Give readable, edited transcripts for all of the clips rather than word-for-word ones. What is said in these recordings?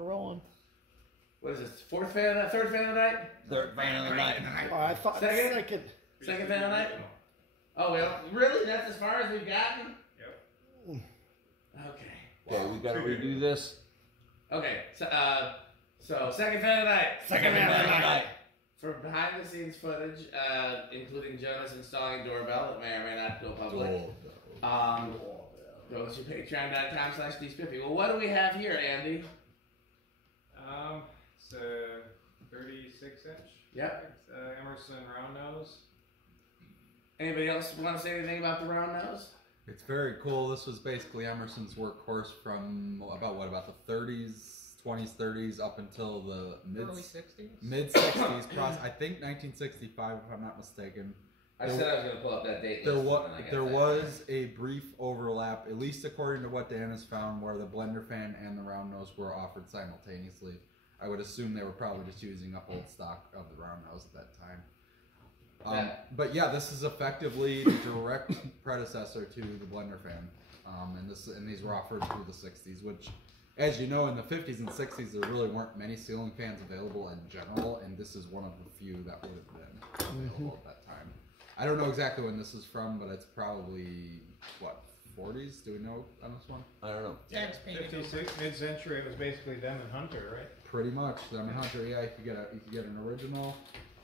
Rolling. What is this? Fourth fan of the third fan of the night? Third fan of the night. Oh, I thought Second fan of the night? Oh, well, really? That's as far as we've gotten? Yep. Okay. Okay, we gotta redo this. Okay, so second fan of the night. Second fan of the night. For behind the scenes footage, including Jonas installing a doorbell that may or may not go public. Go to patreon.com/dspiffy. Well, what do we have here, Andy? It's a 36-inch. Yep. It's Emerson Roundnose. Anybody else want to say anything about the Roundnose? It's very cool. This was basically Emerson's workhorse from about the 30s, 20s, 30s up until the early 60s. Mid 60s. I think 1965, if I'm not mistaken. I said I was going to pull up that date. There was a brief overlap, at least according to what Dan has found, where the blender fan and the Roundnose were offered simultaneously. I would assume they were probably just using up old stock of the Roundnose at that time. But yeah, this is effectively the direct predecessor to the blender fan, and these were offered through the 60s, which, as you know, in the 50s and 60s there really weren't many ceiling fans available in general, and this is one of the few that would have been available at that time. I don't know exactly when this is from, but it's probably, what, 40s? Do we know on this one? I don't know. Yeah, 56, mid-century. It was basically them and Hunter, right? Pretty much. Them and Hunter, yeah. You could get an original,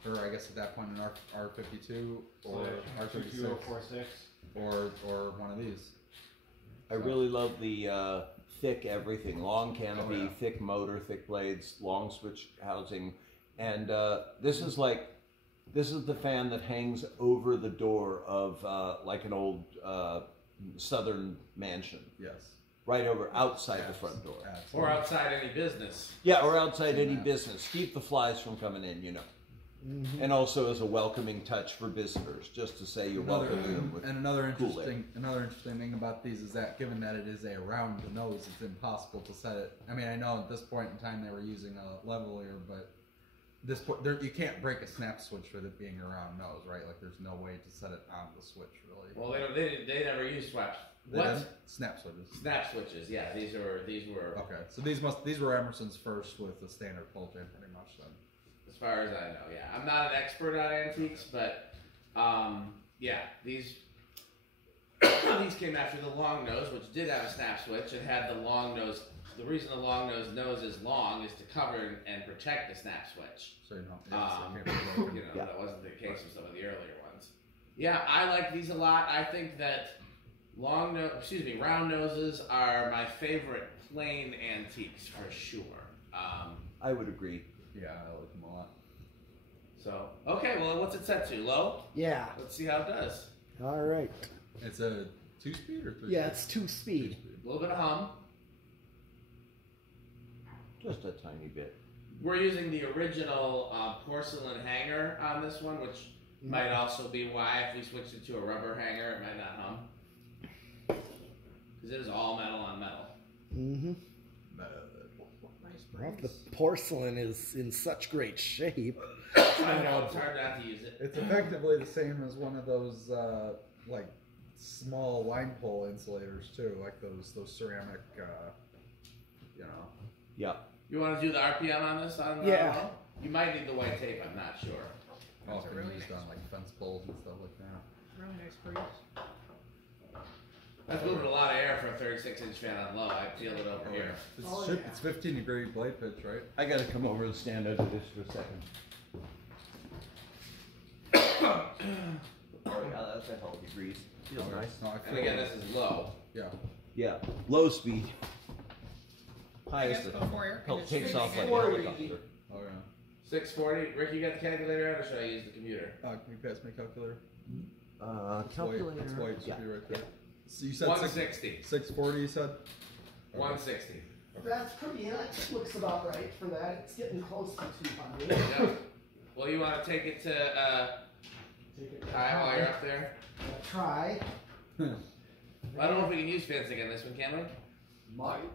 or I guess at that point an R52 or R36, or one of these. I really love the thick everything, long canopy, thick motor, thick blades, long switch housing, and this is the fan that hangs over the door of like an old southern mansion. Yes. Right over outside the front door. Or outside any business. Yeah, or outside any business. Keep the flies from coming in, you know. And also as a welcoming touch for visitors, just to say you're welcoming them with another interesting thing about these is that given that it is a round nose, it's impossible to set it. I mean, I know at this point in time they were using a leveler, but this point you can't break a snap switch with it being a round nose, right? Like there's no way to set it on the switch really. Well, they never used swaps. Snap switches. Snap switches, yeah. These were. Okay, so these were Emerson's first with the standard pull chain, pretty much then. As far as I know, yeah. I'm not an expert on antiques, but yeah, these came after the long nose, which did have a snap switch and had the long nose. The reason the long nose is long is to cover and protect the snap switch. So that wasn't the case with some of the earlier ones. Yeah, I like these a lot. I think that round noses are my favorite plain antiques for sure. I would agree. Yeah, I like them a lot. So, okay, well, what's it set to? Low? Yeah. Let's see how it does. All right. It's a 2-speed or 3-speed? Yeah, it's 2-speed. A little bit of hum. Just a tiny bit. We're using the original porcelain hanger on this one, which might also be why if we switched it to a rubber hanger, it might not hum. Because it is all metal on metal. Mm-hmm. Well, the porcelain is in such great shape. I know, it's hard not to use it. It's effectively the same as one of those like small line pole insulators too, like those ceramic, you know. Yeah. You want to do the RPM on this? Yeah. You might need the white tape. I'm not sure. Also used on like fence poles and stuff like that. Really nice breeze. That's moving a lot of air for a 36-inch fan on low. I feel it over here. It's 15-degree blade pitch, right? I gotta come over and stand under this for a second. Oh yeah, that's a healthy breeze. Feels nice. No, And again, this is low. Yeah. Yeah. Low speed. Highest. I guess before air Takes off like a conditioning. helicopter. Oh yeah. 640. Rick, you got the calculator out, or should I use the computer? Can you pass my calculator? Calculator. It's white. It should be right there. So you said 160. 640. You said. 160. That's pretty. That looks about right for that. It's getting close to 200. Yep. Well, you want to take it to high while you're up there? Try. I don't know if we can use fan stick on this one, can we? Might.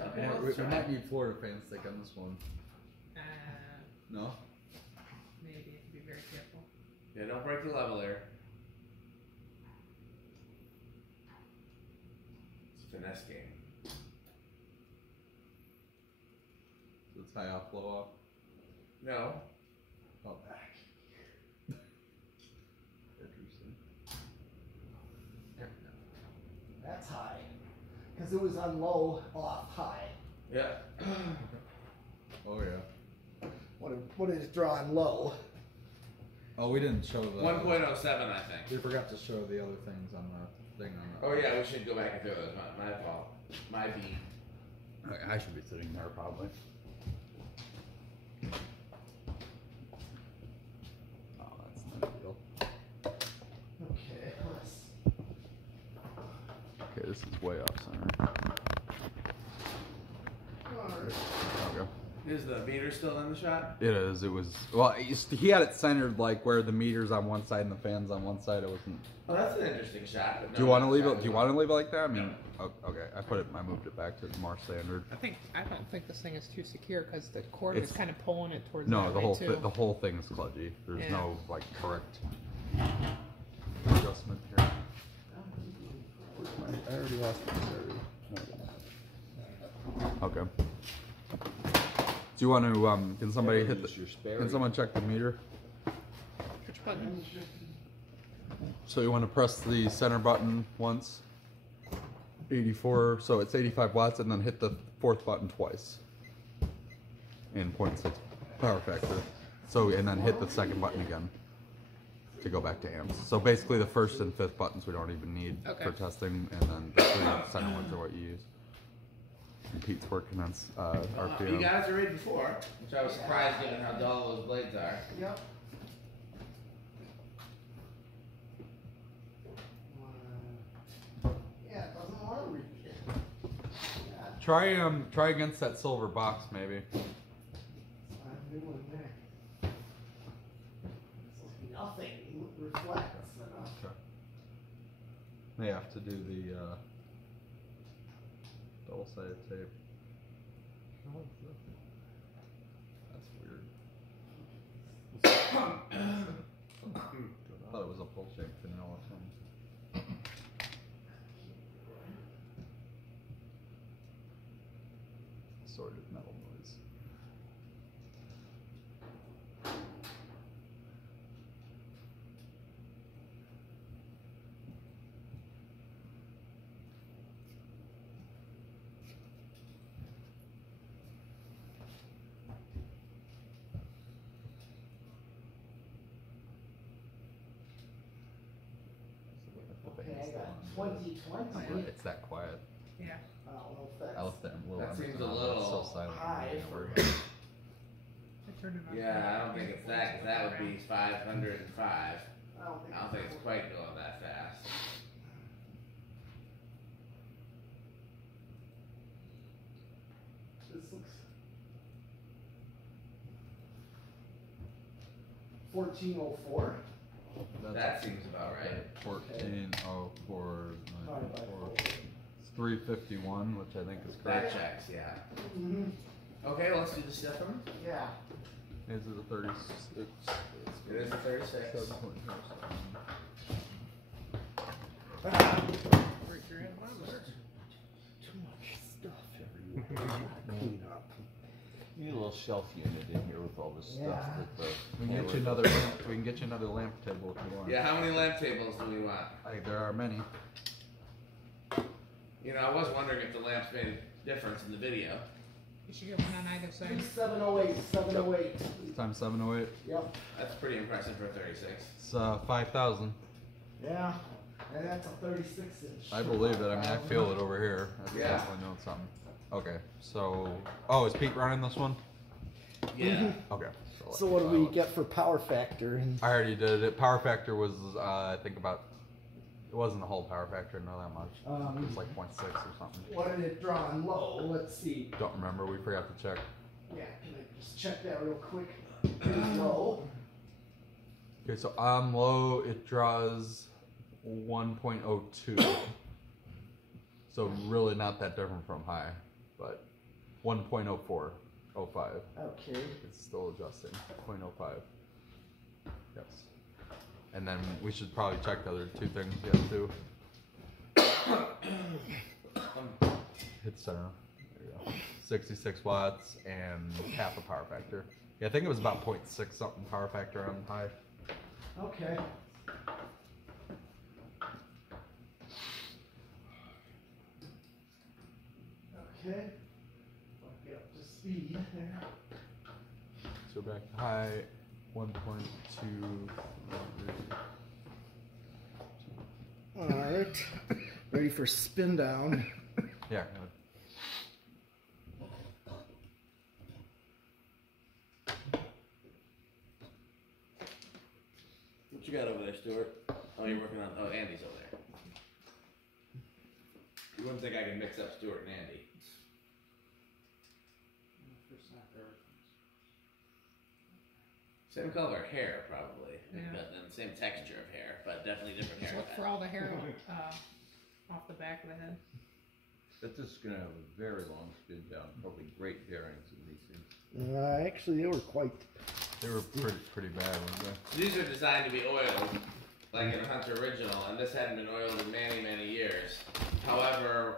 Okay. We might need Florida fan stick on this one. No? Maybe. Be very careful. Yeah, don't break the level there. It's a finesse game. its high off, low off? No. Oh. Interesting. That's high. Because it was on low, off, high. Yeah. Oh yeah. What did it draw on low? Oh, we didn't show the 1.07, I think. We forgot to show the other things on the thing on the. Oh yeah, we should go back and throw those. My fault. My beat. I should be sitting there probably. Oh, that's no deal. Okay, let's. Okay, this is way off center. Okay. Is the meter still in the shot? It is. It was. Well, he had it centered like where the meter's on one side and the fan's on one side. It wasn't. Oh, that's an interesting shot. But Do you want to leave it? Do you want to leave it like that? I mean, okay. I moved it back to more standard. I don't think this thing is too secure because the cord It's- is kind of pulling it towards No, that the way whole too. the whole thing is kludgy. There's Yeah. no like correct adjustment here. I already lost my Okay. Do you want to? Can somebody hit the? Can someone check the meter? Which button? So you want to press the center button once. 84. So it's 85 watts, and then hit the fourth button twice. In 0.6 power factor. So and then hit the second button again to go back to amps. So basically, the first and fifth buttons we don't even need for testing, and then the three center ones are what you use. And Pete's working on RPM. You guys are reading 4, which I was surprised given how dull those blades are. Yep. Yeah, it doesn't want to read it. Yeah, Try against that silver box maybe. I'm doing that. So nothing reflects enough. Okay. May have to do the double-sided tape. That's weird. I thought it was a pull-shaped vanilla thing. Sorted metal noise. Okay, I got 2020. It's that quiet. Yeah. I don't know if that's. I left that a little. That seems Emerson a on, little it's so silent. high Don't worry for- about it. I turned it on. Yeah, I don't think it's that, 'cause that would be 505. I don't I don't think it's quite going that fast. This looks 1404. That seems about right. 1404. Divided by 4. It's 351, which I think is That correct. checks, yeah. Mm-hmm. Okay, let's do the stiff one. Yeah. Is it a 36? It is a 36. 7.07. Break your head on there. Too much stuff everywhere. Clean up. You need a little shelf unit in here with all this stuff. Yeah. That the We can get you another lamp. We can get you another lamp table if you want. Yeah, how many lamp tables do we want? There are many. You know, I was wondering if the lamps made a difference in the video. You should get one on either side. 708. 708. Times 708. Yep. That's pretty impressive for a 36. It's 5,000. Yeah. And that's a 36 inch. I believe it. I mean, I feel it over here. I Yeah. definitely know something. Okay, so is Pete running this one? Yeah. Okay. So what do we get for power factor? I already did it. Power factor was I think about. It wasn't the whole power factor, not that much. It was like 0.6 or something. What did it draw on low? Let's see. Don't remember. We forgot to check. Yeah, can I just check that real quick? Here's low. Okay, so on low it draws 1.02. So really not that different from high, but 1.04, 05. Okay. It's still adjusting. 0.05. Yes. And then we should probably check the other two things you have to hit center. There you go. 66 watts, and half a power factor. Yeah, I think it was about 0.6 something power factor on high. Okay. Okay. I'll get up to speed there. So back to high, 1.2. Alright. Ready for spin down. Yeah. What you got over there, Stuart? Oh, you're working on. Oh, Andy's over there. You wouldn't think I can mix up Stuart and Andy. Same color hair, probably. Yeah. And same texture of hair, but definitely different Just look haircut. for all the hair off the back of the head. But this is going to have a very long spin down. Probably great bearings in these things. Actually, they were quite. They were pretty bad, weren't they? So these are designed to be oiled, like in a Hunter original, and this hadn't been oiled in many, many years. However,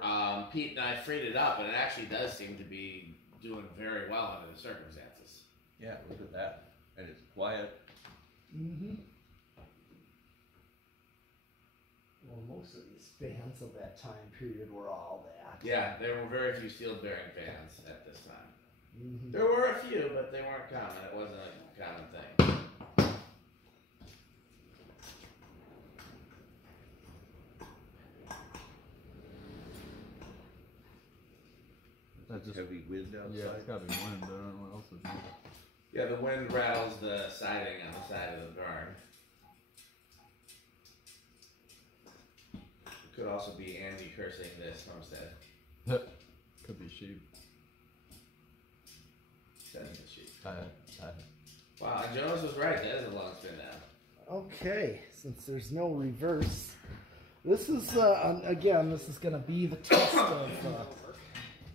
Pete and I freed it up, and it actually does seem to be doing very well under the circumstances. Yeah, look at that. And it's quiet. Mm-hmm. Well, most of these fans of that time period were all that. Yeah, there were very few sealed bearing fans at this time. Mm-hmm. There were a few, but they weren't common. It wasn't a common thing. That's just, Heavy wind outside. yeah, it's gotta be wind. I don't know what else is in it. Yeah, the wind rattles the siding on the side of the barn. It could also be Andy cursing this homestead. Could be sheep. Sending the sheep. I Wow, and Jonas was right. That is a long spin down. Okay, since there's no reverse, this is again. This is going to be the test of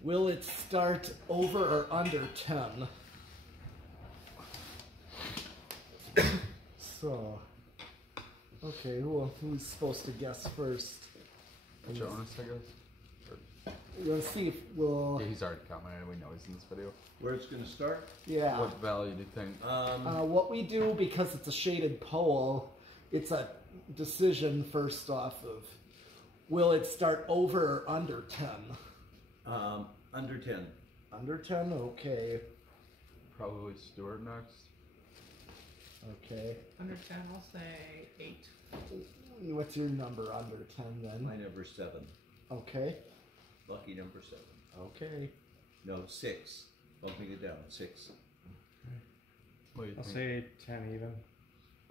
will it start over or under 10. So, okay, who's supposed to guess first? Jonas, I guess. We're gonna see if we'll. Yeah, he's already commented. We know he's in this video. Where it's going to start? Yeah. What value do you think? What we do, because it's a shaded pole, it's a decision first off of will it start over or under 10? Under 10. Under 10? Okay. Probably Stuart next. Okay. Under 10, I'll say 8. What's your number under 10 then? My number 7. Okay. Lucky number 7. Okay. No, 6. Bumping it down. 6. What do you I'll think? say 10 even.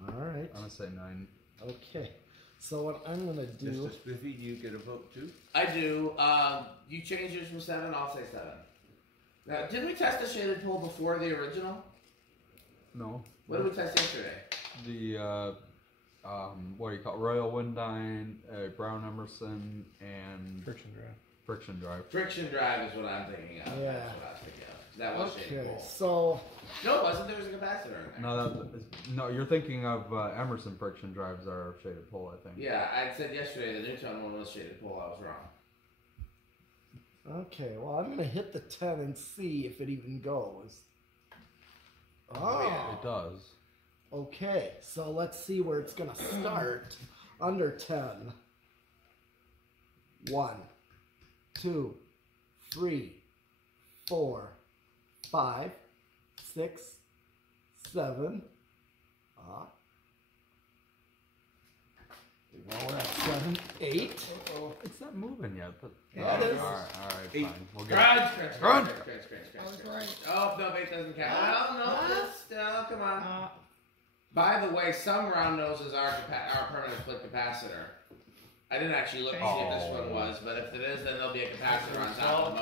Alright. I'm gonna say 9. Okay. So what I'm gonna do. Mr. Spiffy, do you get a vote too? I do. You changed yours from 7. I'll say 7. Now, did we test the shaded pole before the original? No. What did we test yesterday? The what do you call it? Royal Windine, Brown Emerson, and Friction drive. Friction Drive. Friction drive is what I'm thinking of. Yeah. That's what I was thinking of. That was shaded Okay. pole. So. No, it wasn't. There was a capacitor in there. No, no, you're thinking of Emerson friction drives are shaded pole, I think. Yeah, I said yesterday the Newton one was shaded pole. I was wrong. Okay. Well, I'm gonna hit the 10 and see if it even goes. Oh, yeah. It does. Okay, so let's see where it's gonna start. Under 10. 1, 2, 3, 4, 5, 6, 7. Well, we're at 7, 8. It's not moving yet. But... Yeah, it is. All right, Eight. fine. We'll get Crunch, it. crunch, Crunch. crunch, crunch, crunch, I was crunch, right. Oh, no, 8 doesn't count. Come on. Uh, By the way, some round noses are permanent flip capacitor. I didn't actually look to see if this one was, but if it is, then there'll be a capacitor on top of the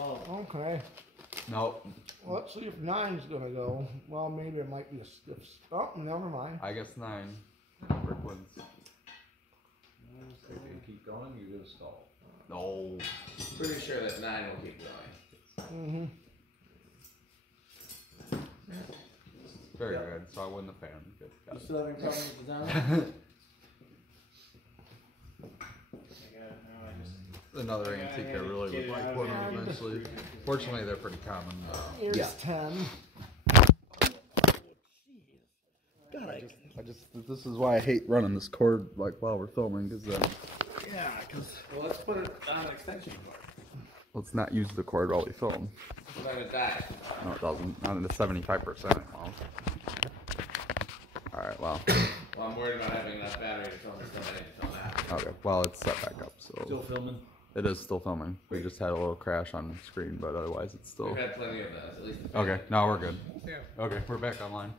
motor. Okay. Nope. Well, let's see if 9's gonna go. Well, maybe it might be a stiff. Oh, never mind. I guess 9. Brick wins. If you keep going, you're going to stall. No. Pretty sure that 9 will keep going. Very Yeah. good. So I win the fan. Good. Got You it. still having problems with the down? another antique I really would like one of eventually. Fortunately, they're pretty common. Here's Yeah. 10. God, I just this is why I hate running this cord like while we're filming because yeah, because Well, let's put it on an extension cord. let's not use the cord while we film. Let it die. No, it doesn't. Not into 75%. Well. All right. Well. Well, I'm worried about having enough battery to film this stuff. I need to film that. Okay. Well, it's set back up. So Still filming? it is still filming. We just had a little crash on screen, but otherwise it's still. We've had plenty of those, at least. Okay. No, we're good. Yeah. Okay, we're back online.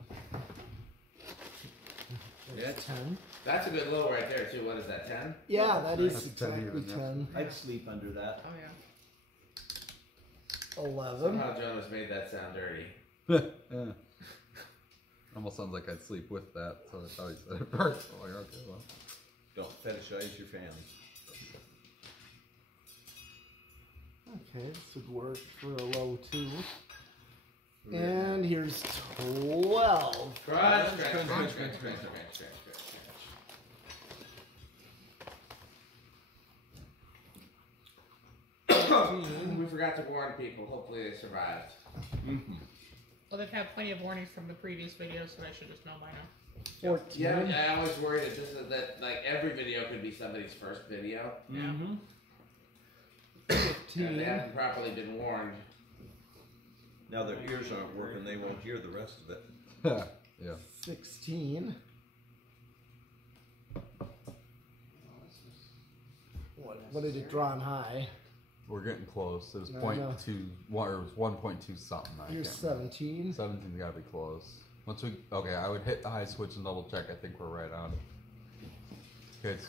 Yeah. 10. That's a good low right there, too. What is that, 10? Yeah, that is That's 10 exactly even, yeah. 10. I'd sleep under that. Oh yeah. 11. Somehow Jonas made that sound dirty. Yeah. Almost sounds like I'd sleep with that, so that's how he said it first. Oh, like, okay, well. Don't fetishize your fan. Okay, this would work for a low 2. And here's 12. Scratch, scratch, scratch, scratch, scratch, scratch. We forgot to warn people. Hopefully they survived. Well, they've had plenty of warnings from the previous videos, so I should just know by now. 14. Yeah, I always worry that this is that like every video could be somebody's first video. Mm-hmm. And 15. they haven't properly been warned. Now their ears aren't working, they won't hear the rest of it. Yeah. 16. What did it draw on high? We're getting close. It was No, 0.2, or it was 1.2 something. I Here's can't remember. 17. 17's gotta be close. Once we, okay, I would hit the high switch and double check. I think we're right on. Okay.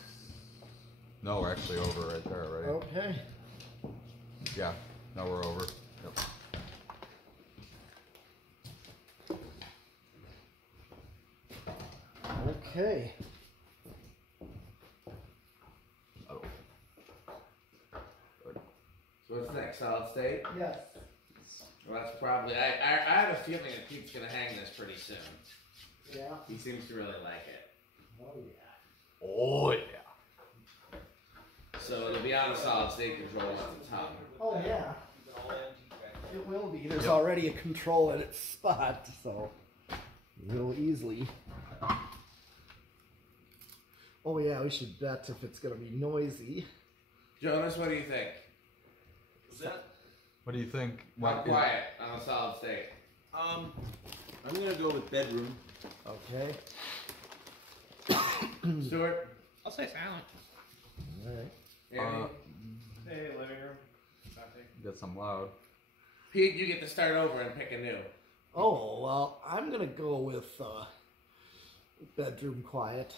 No, we're actually over right there already. Okay. Yeah. No, we're over. Yep. Okay. Oh. Good. So what's next? Solid state? Yes. Well, that's probably. I have a feeling that Pete's gonna hang this pretty soon. Yeah. He seems to really like it. Oh yeah. Oh yeah. So it'll be on a solid state control on the tongue. Oh yeah. It will be. There's already a control at its spot, so real easily. Oh yeah, we should bet if it's gonna be noisy. Jonas, what do you think? What do you think? How What- quiet on a solid state? I'm gonna go with bedroom. Okay. Stuart? I'll say silent. Alright. Andy? Hey, living room. Get some loud. Pete, you get to start over and pick a new. Oh well, I'm gonna go with bedroom quiet.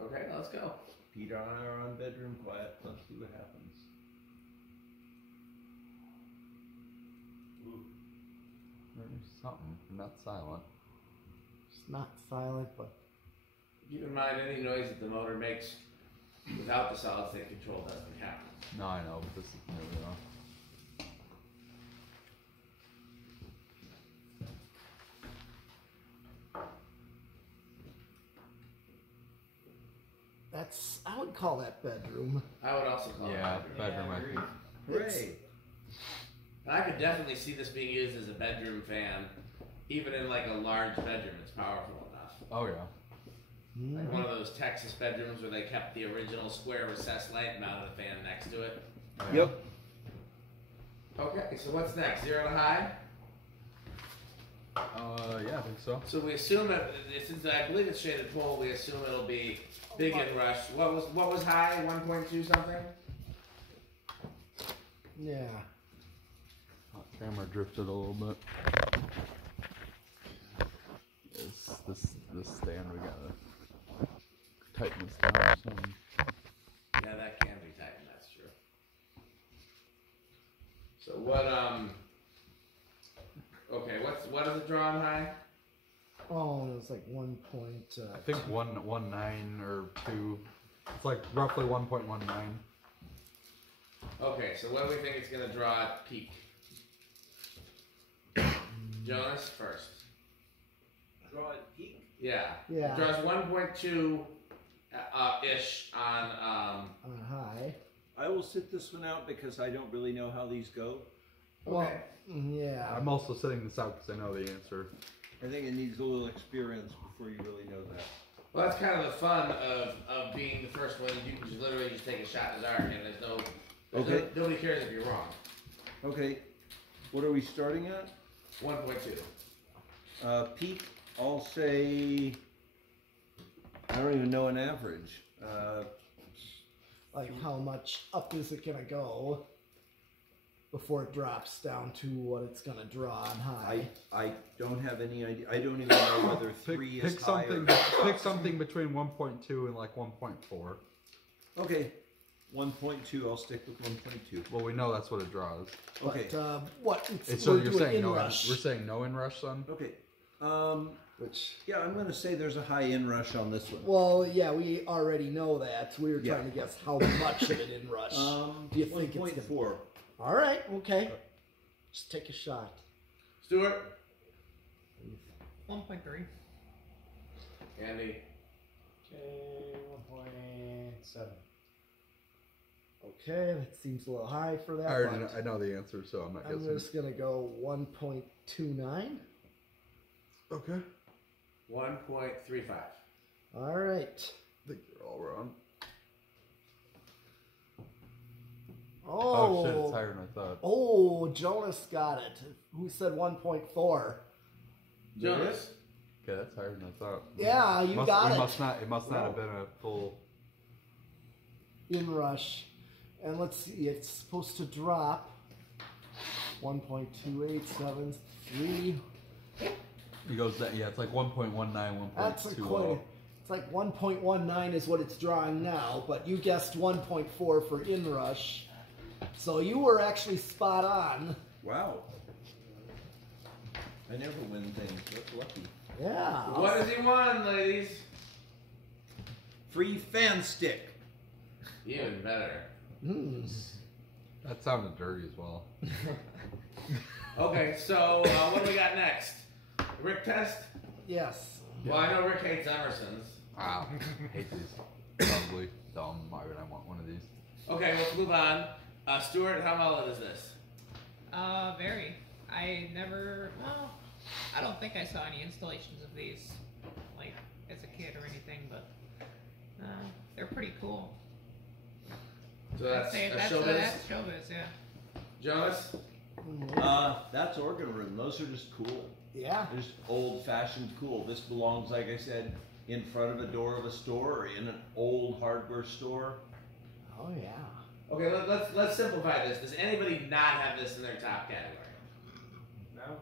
Okay, let's go. Peter and I are on bedroom quiet. Let's see what happens. There's something. Not silent. It's not silent, but Keep in mind, any noise that the motor makes without the solid state control doesn't count. No, I know, but this is new, you know. I would call that bedroom. I would also call Yeah, it bedroom. bedroom, I think. Hooray! And I could definitely see this being used as a bedroom fan, even in like a large bedroom. It's powerful enough. Oh, yeah. Like one of those Texas bedrooms where they kept the original square recessed light and mounted a fan next to it. Oh, yeah. Yep. Okay, so what's next? 0 to high? Yeah, I think so. So we assume since I believe it's shaded pole, we assume it'll be big and rush. What was high? 1.2 something? Yeah. Camera drifted a little bit. This stand, we gotta tighten this down or something. Yeah, that can be tightened, that's true. So what okay, what is it drawn high? Oh, it was like 1 point. I think 1.19 or 2. It's like roughly 1.19. Okay, so what do we think it's gonna draw at peak? Jonas first. Draw at peak. Yeah. Yeah. It draws 1.2 ish on On high. I will sit this one out because I don't really know how these go. Well, yeah. I'm also sitting this out because I know the answer. I think it needs a little experience before you really know that. Well, that's kind of the fun of being the first one. You can just literally just take a shot in the dark, and nobody cares if you're wrong. Okay, what are we starting at? 1.2. Peak, I'll say, I don't even know an average. Like how much up is it gonna go before it drops down to what it's gonna draw on high? I don't have any idea. I don't even know whether 3 is high or... Pick something between 1.2 and like 1.4. Okay, 1.2, I'll stick with 1.2. Well, we know that's what it draws. Okay. But, what? So you're saying no inrush. we're saying no inrush, son? Okay. Which? Yeah, I'm going to say there's a high inrush on this one. Well, yeah, we already know that. We were trying to guess how much of an inrush. Do you think 1.4. All right, okay. Just take a shot. Stuart? 1.3. Andy? Okay, 1.7. Okay, that seems a little high for that. I know the answer, so I'm not guessing. I'm just going to go 1.29. Okay. 1.35. All right. I think you're all wrong. Oh, shit, it's higher than I thought. Oh, Jonas got it. Who said 1.4? Jonas? Okay, that's higher than I thought. Yeah, you got it. It must not have been a full inrush. And let's see, it's supposed to drop 1.2873. He goes that it's like 1.19, 1.20. That's a quite. It's like 1.19 is what it's drawing now, but you guessed 1.4 for inrush, so you were actually spot on. Wow. I never win things. That's lucky. Yeah. What has he won, ladies? Free fan stick. Even better. That sounded dirty as well. Okay, so what do we got next? Rick test? Yes. Well, I know Rick hates Emerson's. Wow. Hate these. Probably dumb. Why would I want one of these? Okay, let's move on. Stuart, how well is this? Very. I don't think I saw any installations of these, like, as a kid or anything, but they're pretty cool. So that's showbiz? That's showbiz, yeah. Jonas? That's organ room. Those are just cool. Yeah. They're just old-fashioned cool. This belongs, like I said, in front of a door of a store or in an old hardware store. Oh yeah. Okay, let's simplify this. Does anybody not have this in their top category? No.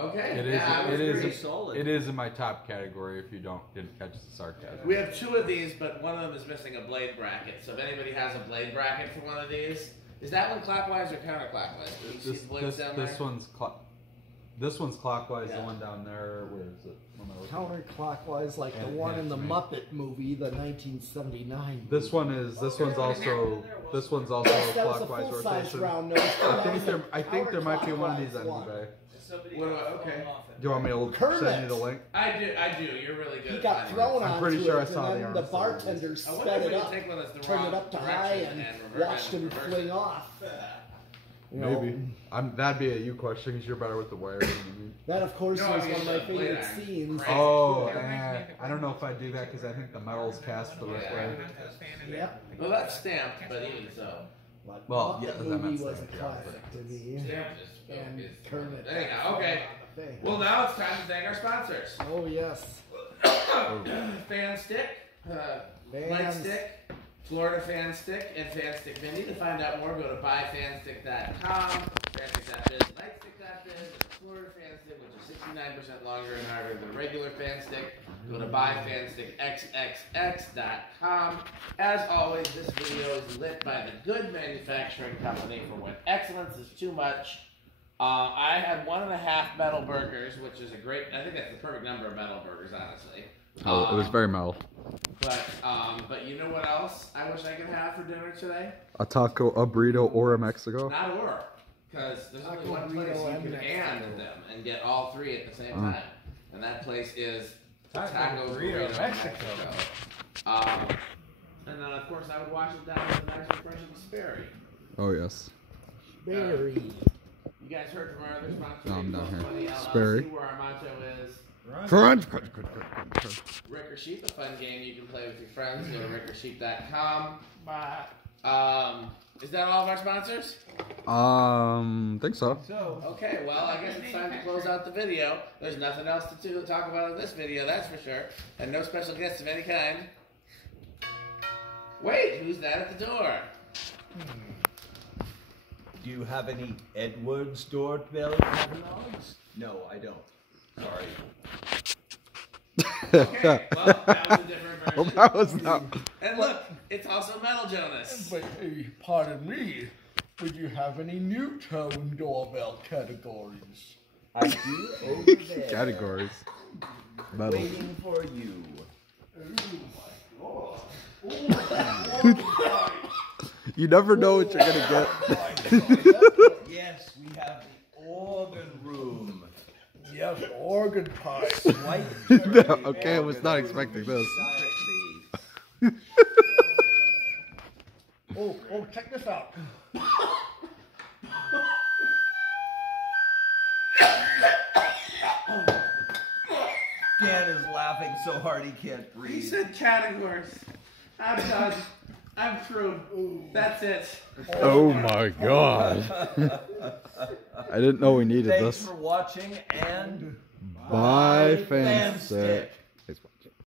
Okay. It is. Yeah, It is. pretty solid. It is in my top category. If you didn't catch the sarcasm. We have two of these, but one of them is missing a blade bracket. So if anybody has a blade bracket for one of these, is that one clockwise or counterclockwise? Do you see the blades down there? This one's clockwise. Yeah. The one down there, where is it? Counterclockwise, like the one in the Muppet movie, the 1979. This one's also That was a clockwise full-size rotation. Roundnose. I think there might be one of these on eBay. Okay. Do you want me to send you the link? I do. You're really good. He at got finding thrown it. I'm pretty onto sure it, I saw and then the the bartender I wonder sped if it we up, can take one that's the turned wrong it up to high, direction and reverse watched him reverse fling it. off. You Maybe. know, That'd be a you question because you're better with the wiring than me. that, of course, No, was I mean, one of my the favorite blade scenes. iron. Oh, Yeah. I don't know if I'd do that because I think the metal's cast the right way. Yep. Well, that's stamped, but even so. But Well, Muppet yeah, that movie meant was a so, yeah, classic to me. Stamped And is Kermit. Anyhow, okay. Thing. Well, now it's time to thank our sponsors. Oh yes. Fan Stick, Light Stick, Florida Fan Stick, and Fan Stick Mini. To find out more, go to buyfanstick.com, fanstick.biz, lightstick.biz, and Florida Fan Stick, which is 69% longer and harder than a regular fan stick. Go to buyfanstickxxx.com. As always, this video is lit by the Good Manufacturing Company for when excellence is too much. I had 1.5 metal burgers, which is a great, I think that's the perfect number of metal burgers, honestly. Oh, it was very metal. But you know what else I wish I could have for dinner today? A taco, a burrito, or a Mexico. Not or, because there's only Taco, one place burrito, you can and and Mexico. them and get all three at the same time, and that place is Taco Burrito Mexico. And then, of course, I would wash it down with a nice refreshing Sperry. Oh yes. Berry. You guys heard from our other sponsor, No, I'm down here. Funny LLC, Sperry. where our motto is Crunch. Rick or Sheep, a fun game you can play with your friends. Go to rickorsheep.com. But Is that all of our sponsors? Think so. Okay, well, I guess it's time to close out the video. There's nothing else to talk about in this video, that's for sure. And no special guests of any kind. Wait, who's that at the door? Do you have any Edwards doorbell catalogs? No, I don't. Sorry. Okay, well, that was a different version. Well, that was not. And look, it's also Metal Jonas. But, pardon me, would you have any new tone doorbell categories? I do over there. Categories. Metal. Waiting for you. You never know what you're gonna get. Yes, we have the organ room. Yes, organ pie. White Okay, I was not expecting this. Oh, check this out. Dan is laughing so hard he can't He breathe. said categories. I'm done. I'm through. That's it. Oh my god. I didn't know we needed Thanks this. for watching and Bye, Fanstick. Fanstick.